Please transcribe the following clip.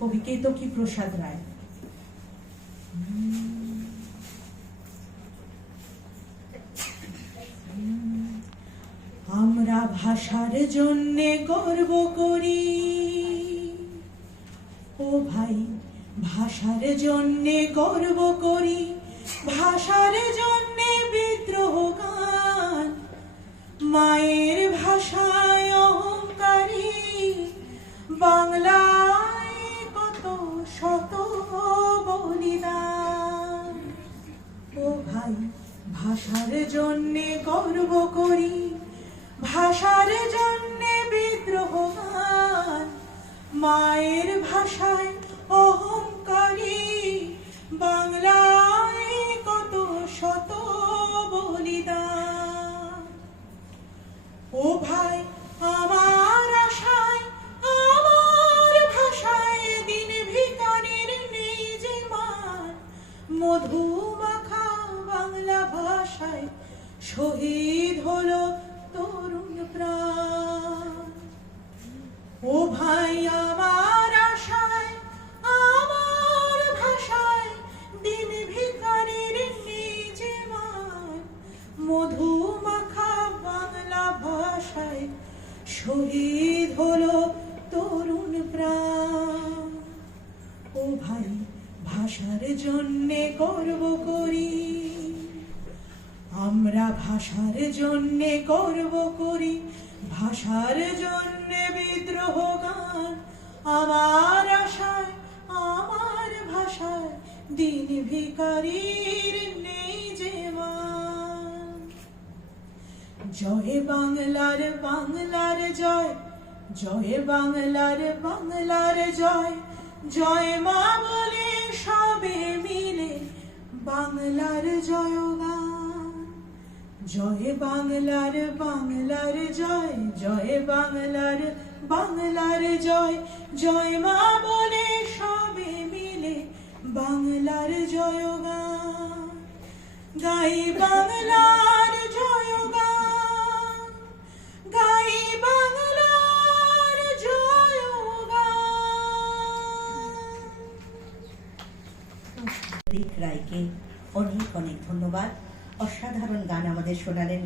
কবি কেতকী প্রসাদ রায়? আমরা ভাষার জন্যে গর্ব করি। ও ভাই, ভাষার জন্যে গর্ব করি। ভাষার জন্যে বিদ্রোহ গান। মায়ের ভাষায় অহংকারী। বাংলায় ভাষার জন্যে গর্ব করি, ভাষার জন্যে বিদ্রোহ মায়ের ভাষায় অহংকারী, বাংলায় কত শত বলিদান। ও ভাই, আমার আশায়, আমার ভাষায় দিন ভিকারির নেই যে মধুমাখা বাংলা ভাষায় শহীদ হলো তরুণ প্রাণ। ও ভাই, আমার আশায়, আমার ভাষায়, দিন ভিকারির নিজে মান মধুমাখা বাংলা ভাষায় শহীদ হলো তরুণ প্রাণ। ও ভাই, ভাষার জন্যে গর্ব করি। আমরা ভাষার জন্যে গর্ব করি, ভাষার জন্যে বিদ্রোহ গান। আমার আশায়, আমার ভাষায় দিন ভিকারির নেই যে জয় বাংলার বাংলার জয় জয় বাংলার বাংলার জয়। জয় মা বলে সবে মিলে বাংলার জয়গান। জয় বাংলার বাংলার জয় জয় বাংলার বাংলার জয়। জয় মা বলে সবে মিলে বাংলার জয়গান। গাই বাংলার জয়গান, গাই বাংলার জয়গান। রিক রায়কে অনেক অনেক ধন্যবাদ। অসাধারণ গান আমাদের শোনালেন